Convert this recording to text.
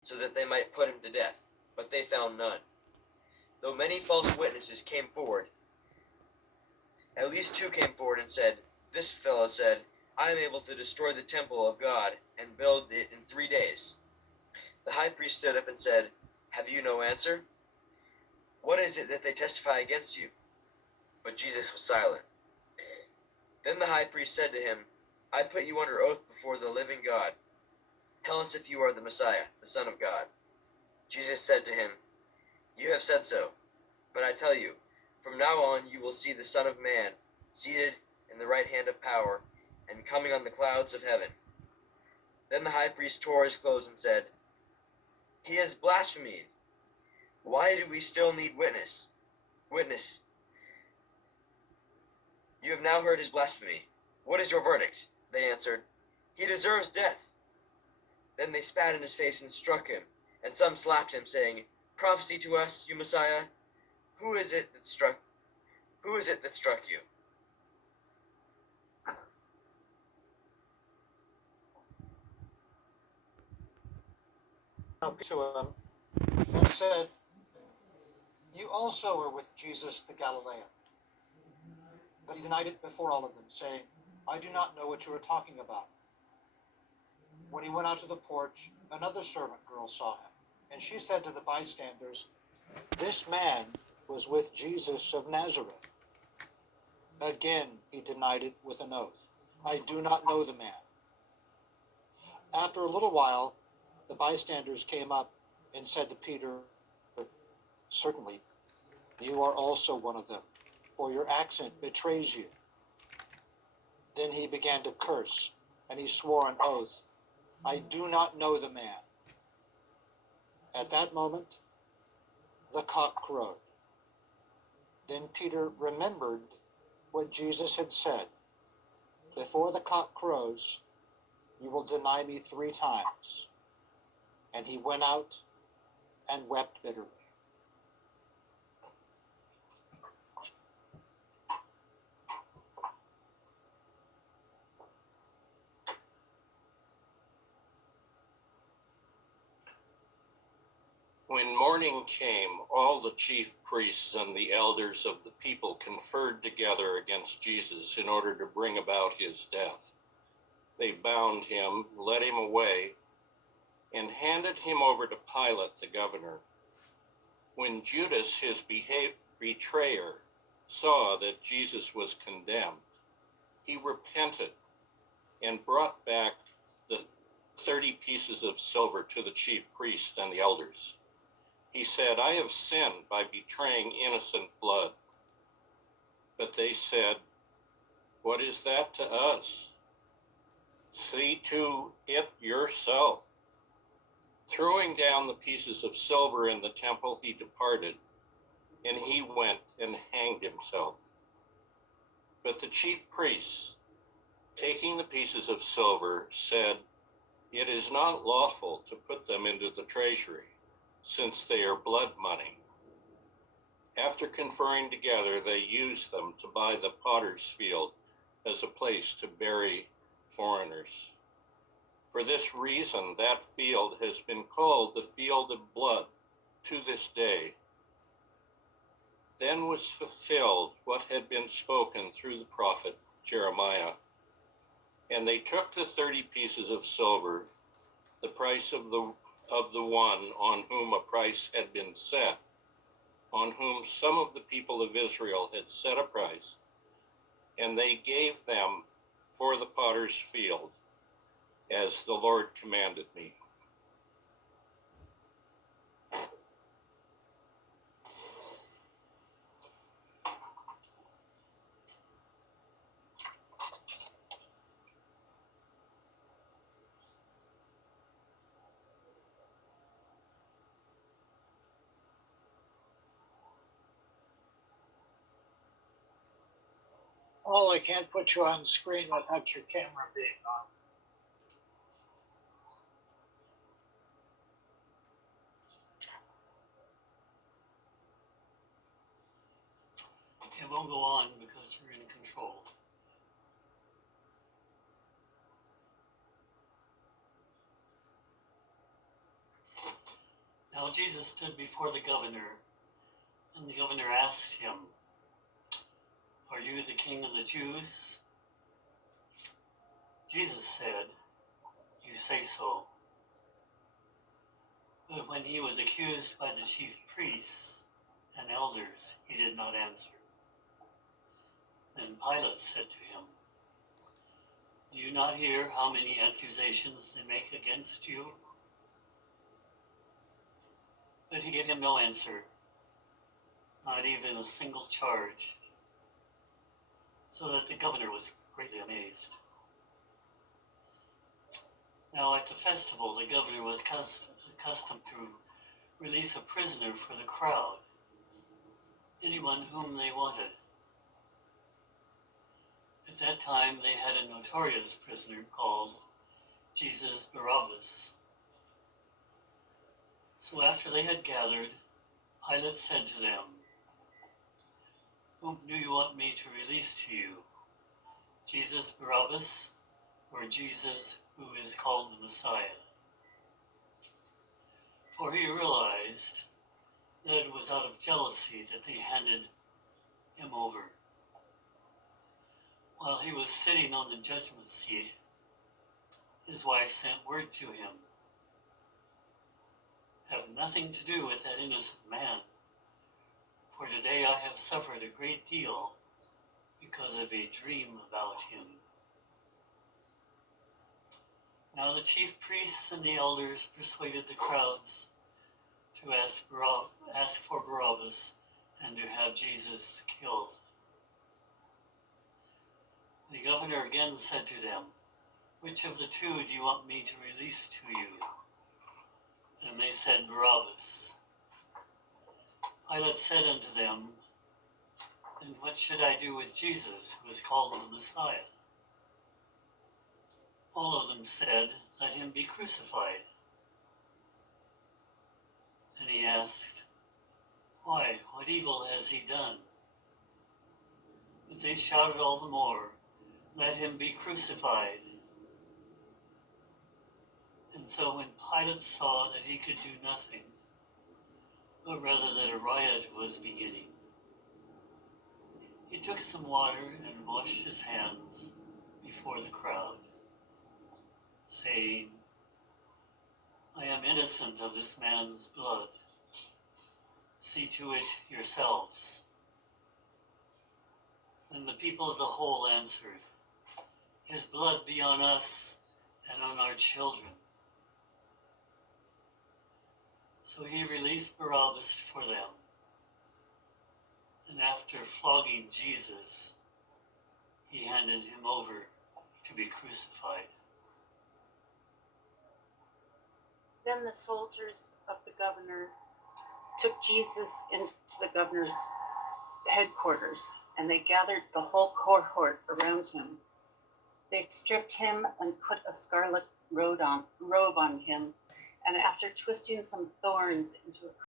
so that they might put him to death, but they found none. Though many false witnesses came forward, at least 2 came forward and said, "This fellow said, I am able to destroy the temple of God and build it in 3 days." The high priest stood up and said, "Have you no answer? What is it that they testify against you?" But Jesus was silent. Then the high priest said to him, "I put you under oath before the living God. Tell us if you are the Messiah, the Son of God." Jesus said to him, "You have said so. But I tell you, from now on you will see the Son of Man seated in the right hand of power and coming on the clouds of heaven." Then the high priest tore his clothes and said, "He has blasphemed. Why do we still need witness? You have now heard his blasphemy. What is your verdict?" They answered, "He deserves death." Then they spat in his face and struck him, and some slapped him, saying, "Prophesy to us, you Messiah. Who is it that struck you?" Up to him and said, "You also were with Jesus the Galilean." But he denied it before all of them, saying, "I do not know what you are talking about." When he went out to the porch, another servant girl saw him, and she said to the bystanders, "This man was with Jesus of Nazareth." Again he denied it with an oath, "I do not know the man." After a little while, the bystanders came up and said to Peter, "Certainly, you are also one of them, for your accent betrays you." Then he began to curse, and he swore an oath, "I do not know the man." At that moment, the cock crowed. Then Peter remembered what Jesus had said, "Before the cock crows, you will deny me 3 times." And he went out and wept bitterly. When morning came, all the chief priests and the elders of the people conferred together against Jesus in order to bring about his death. They bound him, led him away, and handed him over to Pilate the governor. When Judas, his betrayer, saw that Jesus was condemned, he repented and brought back the 30 pieces of silver to the chief priests and the elders. He said, "I have sinned by betraying innocent blood." But they said, "What is that to us? See to it yourself." Throwing down the pieces of silver in the temple, he departed, and he went and hanged himself. But the chief priests, taking the pieces of silver, said, "It is not lawful to put them into the treasury, since they are blood money." After conferring together, they used them to buy the potter's field as a place to bury foreigners. For this reason, that field has been called the field of blood to this day. Then was fulfilled what had been spoken through the prophet Jeremiah. And they took the 30 pieces of silver, the price of the one on whom a price had been set, on whom some of the people of Israel had set a price, and they gave them for the potter's field, as the Lord commanded me. Oh, I can't put you on screen without your camera being on. It won't go on because you're in control. Now Jesus stood before the governor, and the governor asked him, "Are you the king of the Jews?" Jesus said, "You say so." But when he was accused by the chief priests and elders, he did not answer. Then Pilate said to him, "Do you not hear how many accusations they make against you?" But he gave him no answer, not even a single charge, so that the governor was greatly amazed. Now at the festival, the governor was accustomed to release a prisoner for the crowd, anyone whom they wanted. At that time, they had a notorious prisoner called Jesus Barabbas. So after they had gathered, Pilate said to them, "Whom do you want me to release to you, Jesus Barabbas or Jesus who is called the Messiah?" For he realized that it was out of jealousy that they handed him over. While he was sitting on the judgment seat, his wife sent word to him, "Have nothing to do with that innocent man, for today I have suffered a great deal because of a dream about him." Now the chief priests and the elders persuaded the crowds to ask for Barabbas and to have Jesus killed. The governor again said to them, "Which of the two do you want me to release to you?" And they said, "Barabbas." Pilate said unto them, "Then what should I do with Jesus, who is called the Messiah?" All of them said, "Let him be crucified." And he asked, "Why, what evil has he done?" But they shouted all the more, "Let him be crucified." And so when Pilate saw that he could do nothing, but rather that a riot was beginning, he took some water and washed his hands before the crowd, saying, "I am innocent of this man's blood. See to it yourselves." And the people as a whole answered, "His blood be on us and on our children." So he released Barabbas for them, and after flogging Jesus, he handed him over to be crucified. Then the soldiers of the governor took Jesus into the governor's headquarters, and they gathered the whole cohort around him. They stripped him and put a scarlet robe on him, and after twisting some thorns into a